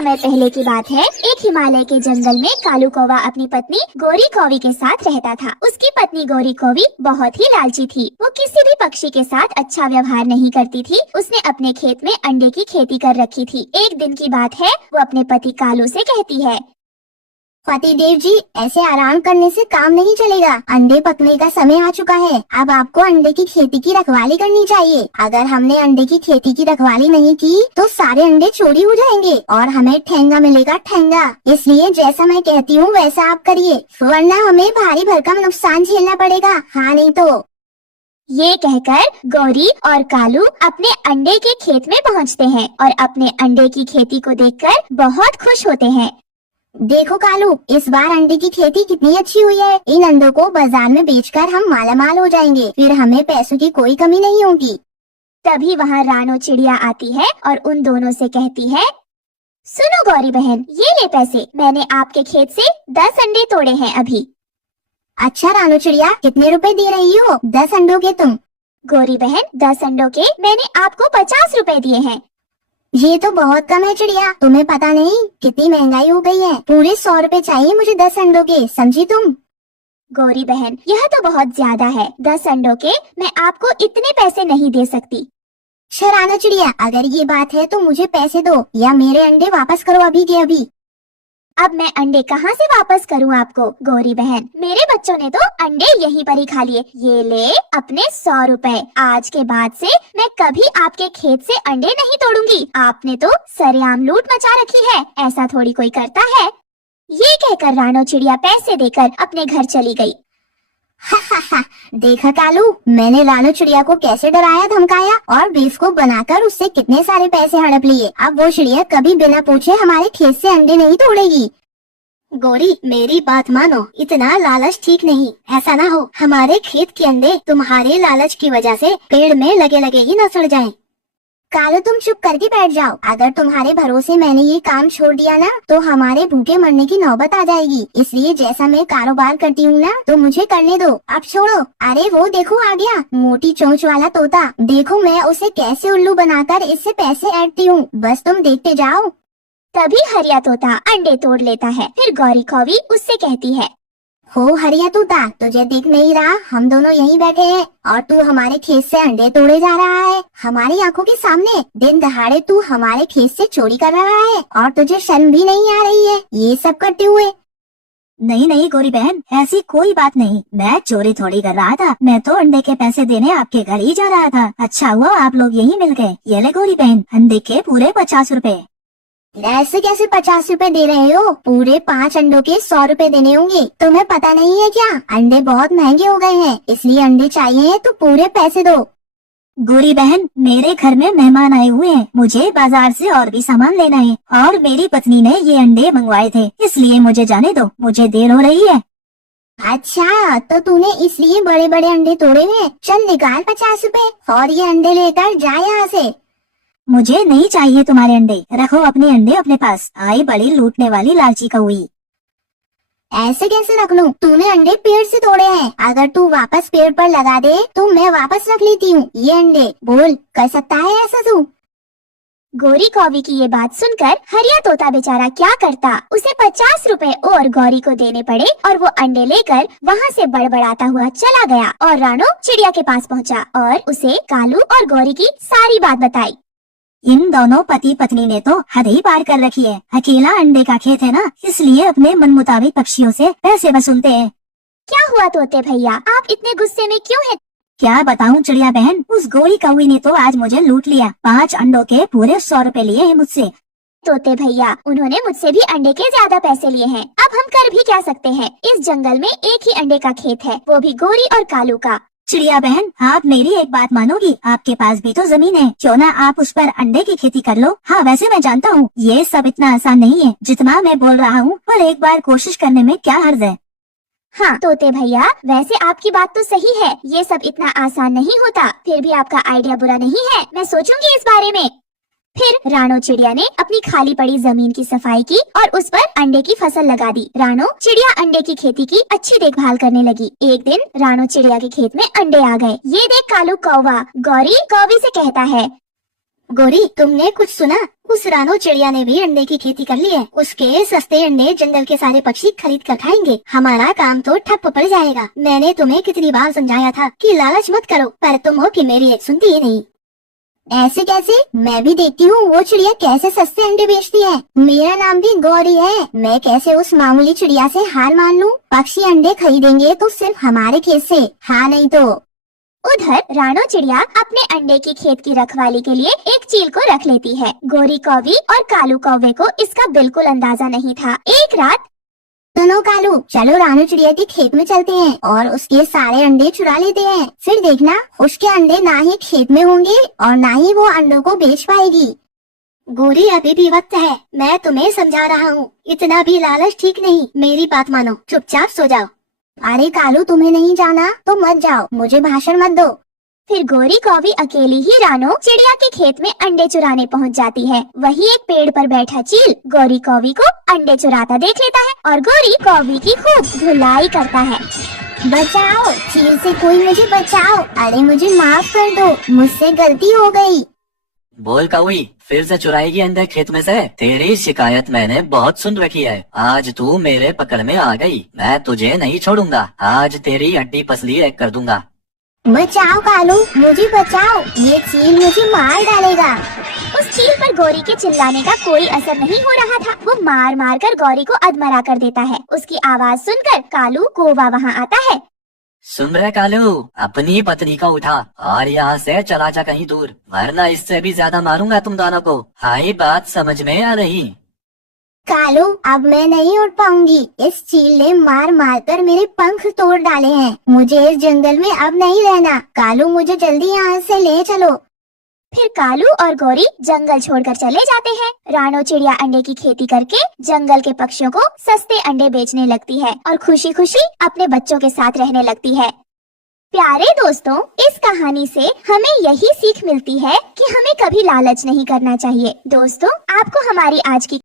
समय पहले की बात है। एक हिमालय के जंगल में कालू कौवा अपनी पत्नी गोरी कौवी के साथ रहता था। उसकी पत्नी गोरी कौवी बहुत ही लालची थी। वो किसी भी पक्षी के साथ अच्छा व्यवहार नहीं करती थी। उसने अपने खेत में अंडे की खेती कर रखी थी। एक दिन की बात है, वो अपने पति कालू से कहती है, पतिदेव जी, ऐसे आराम करने से काम नहीं चलेगा। अंडे पकने का समय आ चुका है। अब आपको अंडे की खेती की रखवाली करनी चाहिए। अगर हमने अंडे की खेती की रखवाली नहीं की तो सारे अंडे चोरी हो जाएंगे और हमें ठेंगा मिलेगा, ठेंगा। इसलिए जैसा मैं कहती हूँ वैसा आप करिए, वरना हमें भारी भरकम नुकसान झेलना पड़ेगा। हाँ नहीं तो। ये कहकर गौरी और कालू अपने अंडे के खेत में पहुँचते हैं और अपने अंडे की खेती को देखकर बहुत खुश होते हैं। देखो कालू, इस बार अंडे की खेती कितनी अच्छी हुई है। इन अंडों को बाजार में बेचकर हम मालामाल हो जाएंगे। फिर हमें पैसों की कोई कमी नहीं होगी। तभी वहाँ रानो चिड़िया आती है और उन दोनों से कहती है, सुनो गौरी बहन, ये ले पैसे, मैंने आपके खेत से 10 अंडे तोड़े हैं अभी। अच्छा रानो चिड़िया, कितने रुपए दे रही हो 10 अंडों के तुम? गौरी बहन, 10 अंडों के मैंने आपको 50 रुपए दिए हैं। ये तो बहुत कम है चिड़िया, तुम्हें पता नहीं कितनी महंगाई हो गई है। पूरे 100 रुपए चाहिए मुझे 10 अंडों के, समझी तुम? गौरी बहन, यह तो बहुत ज्यादा है। 10 अंडों के मैं आपको इतने पैसे नहीं दे सकती। शराना चिड़िया, अगर ये बात है तो मुझे पैसे दो या मेरे अंडे वापस करो अभी के अभी। अब मैं अंडे कहाँ से वापस करूँ आपको? गौरी बहन, मेरे बच्चों ने तो अंडे यहीं पर ही खा लिए। ये ले अपने 100 रुपए। आज के बाद से मैं कभी आपके खेत से अंडे नहीं तोड़ूंगी। आपने तो सरेआम लूट मचा रखी है, ऐसा थोड़ी कोई करता है। ये कहकर रानो चिड़िया पैसे देकर अपने घर चली गई। देखा कालू, मैंने रानो चिड़िया को कैसे डराया धमकाया और बेवकूफ बनाकर उससे कितने सारे पैसे हड़प लिए। अब वो चिड़िया कभी बिना पूछे हमारे खेत से अंडे नहीं तोड़ेगी। गौरी, मेरी बात मानो, इतना लालच ठीक नहीं। ऐसा ना हो हमारे खेत के अंडे तुम्हारे लालच की वजह से पेड़ में लगे लगे ही न सड़ जाएं। कालू, तुम चुप करके बैठ जाओ। अगर तुम्हारे भरोसे मैंने ये काम छोड़ दिया ना तो हमारे भूखे मरने की नौबत आ जाएगी। इसलिए जैसा मैं कारोबार करती हूँ ना, तो मुझे करने दो, अब छोड़ो। अरे वो देखो आ गया, मोटी चोंच वाला तोता। देखो मैं उसे कैसे उल्लू बनाकर इससे पैसे ऐंठती हूँ, बस तुम देखते जाओ। तभी हरिया तोता अंडे तोड़ लेता है। फिर गौरी कौवी उससे कहती है, हो हरिया तोता, तुझे दिख नहीं रहा हम दोनों यहीं बैठे हैं और तू हमारे खेत से अंडे तोड़े जा रहा है। हमारी आंखों के सामने दिन दहाड़े तू हमारे खेत से चोरी कर रहा है और तुझे शर्म भी नहीं आ रही है ये सब करते हुए? नहीं नहीं गौरी बहन, ऐसी कोई बात नहीं। मैं चोरी थोड़ी कर रहा था, मैं तो अंडे के पैसे देने आपके घर ही जा रहा था। अच्छा हुआ आप लोग यहीं मिल गए। ये ले गौरी बहन, अंडे के पूरे 50 रुपए। ऐसे कैसे 50 रुपए दे रहे हो? पूरे 5 अंडों के 100 रुपए देने होंगे। तुम्हें पता नहीं है क्या, अंडे बहुत महंगे हो गए हैं, इसलिए अंडे चाहिए तो पूरे पैसे दो। गौरी बहन, मेरे घर में मेहमान आए हुए हैं, मुझे बाजार से और भी सामान लेना है और मेरी पत्नी ने ये अंडे मंगवाए थे, इसलिए मुझे जाने दो, मुझे देर हो रही है। अच्छा, तो तूने इसलिए बड़े बड़े अंडे तोड़े हैं। चल निकाल 50 रुपए और ये अंडे लेकर जा यहाँ से। मुझे नहीं चाहिए तुम्हारे अंडे, रखो अपने अंडे अपने पास। आई बड़ी लूटने वाली लालची कौवी। ऐसे कैसे रख लूं? तूने अंडे पेड़ से तोड़े हैं। अगर तू वापस पेड़ पर लगा दे तो मैं वापस रख लेती हूँ ये अंडे। बोल, कर सकता है ऐसा तू? गौरी कौवी की ये बात सुनकर हरिया तोता बेचारा क्या करता। उसे 50 रुपए और गौरी को देने पड़े और वो अंडे लेकर वहाँ से बड़बड़ाता हुआ चला गया और रानो चिड़िया के पास पहुँचा और उसे कालू और गौरी की सारी बात बताई। इन दोनों पति पत्नी ने तो हद ही पार कर रखी है। अकेला अंडे का खेत है ना, इसलिए अपने मन मुताबिक पक्षियों से पैसे वसूलते हैं। क्या हुआ तोते भैया, आप इतने गुस्से में क्यों हैं? क्या बताऊं चिड़िया बहन, उस गोरी कौवी ने तो आज मुझे लूट लिया। 5 अंडों के पूरे 100 रुपए लिए हैं मुझसे। तोते भैया, उन्होंने मुझसे भी अंडे के ज्यादा पैसे लिए हैं। अब हम कर भी क्या सकते हैं? इस जंगल में एक ही अंडे का खेत है, वो भी गौरी और कालू का। चिड़िया बहन, आप मेरी एक बात मानोगी? आपके पास भी तो जमीन है, क्यों ना आप उस पर अंडे की खेती कर लो। हाँ वैसे मैं जानता हूँ ये सब इतना आसान नहीं है जितना मैं बोल रहा हूँ, पर एक बार कोशिश करने में क्या हर्ज है। हाँ तोते भैया, वैसे आपकी बात तो सही है, ये सब इतना आसान नहीं होता। फिर भी आपका आइडिया बुरा नहीं है, मैं सोचूंगी इस बारे में। फिर रानो चिड़िया ने अपनी खाली पड़ी जमीन की सफाई की और उस पर अंडे की फसल लगा दी। रानो चिड़िया अंडे की खेती की अच्छी देखभाल करने लगी। एक दिन रानो चिड़िया के खेत में अंडे आ गए। ये देख कालू कौवा गौरी कौवी से कहता है, गोरी, तुमने कुछ सुना? उस रानो चिड़िया ने भी अंडे की खेती कर ली है। उसके सस्ते अंडे जंगल के सारे पक्षी खरीद कर खाएंगे। हमारा काम तो ठप पड़ जाएगा। मैंने तुम्हें कितनी बार समझाया था कि लालच मत करो, पर तुम हो कि मेरी एक सुनती ही नहीं। ऐसे कैसे? मैं भी देखती हूँ वो चिड़िया कैसे सस्ते अंडे बेचती है। मेरा नाम भी गौरी है। मैं कैसे उस मामूली चिड़िया से हार मान लूँ? पक्षी अंडे खरीदेंगे तो सिर्फ हमारे खेत से, हाँ नहीं तो। उधर रानो चिड़िया अपने अंडे की खेत की रखवाली के लिए एक चील को रख लेती है। गोरी कौवी और कालू कौवे को इसका बिल्कुल अंदाजा नहीं था। एक रात सुनो कालू, चलो रानो चिड़िया के खेत में चलते हैं और उसके सारे अंडे चुरा लेते हैं। फिर देखना, उसके अंडे ना ही खेत में होंगे और ना ही वो अंडों को बेच पाएगी। गोरी, अभी भी वक्त है, मैं तुम्हें समझा रहा हूँ। इतना भी लालच ठीक नहीं। मेरी बात मानो, चुपचाप सो जाओ। अरे कालू, तुम्हें नहीं जाना तो मत जाओ, मुझे भाषण मत दो। फिर गोरी कौवी अकेली ही रानो चिड़िया के खेत में अंडे चुराने पहुंच जाती है। वही एक पेड़ पर बैठा चील गोरी कौवी को अंडे चुराता देख लेता है और गोरी कौवी की खूब धुलाई करता है। बचाओ, चील से कोई मुझे बचाओ। अरे मुझे माफ कर दो, मुझसे गलती हो गई। बोल कौवी, फिर से चुराएगी अंडे खेत में से? तेरी शिकायत मैंने बहुत सुन रखी है। आज तू मेरे पकड़ में आ गई, मैं तुझे नहीं छोड़ूंगा। आज तेरी हड्डी पसली एक कर दूंगा। बचाओ कालू, मुझे बचाओ, ये चील मुझे मार डालेगा। उस चील पर गोरी के चिल्लाने का कोई असर नहीं हो रहा था। वो मार मार कर गौरी को अधमरा कर देता है। उसकी आवाज सुनकर कालू कौवा वहाँ आता है। सुन रहे कालू, अपनी पत्नी को उठा और यहाँ से चला जा कहीं दूर, वरना इससे भी ज्यादा मारूंगा तुम दोनों को। हाँ, बात समझ में आ रही? कालू, अब मैं नहीं उठ पाऊंगी। इस चील ने मार मार कर मेरे पंख तोड़ डाले हैं। मुझे इस जंगल में अब नहीं रहना। कालू, मुझे जल्दी यहाँ से ले चलो। फिर कालू और गौरी जंगल छोड़कर चले जाते हैं। रानो चिड़िया अंडे की खेती करके जंगल के पक्षियों को सस्ते अंडे बेचने लगती है और खुशी खुशी अपने बच्चों के साथ रहने लगती है। प्यारे दोस्तों, इस कहानी से हमें यही सीख मिलती है कि हमें कभी लालच नहीं करना चाहिए। दोस्तों, आपको हमारी आज की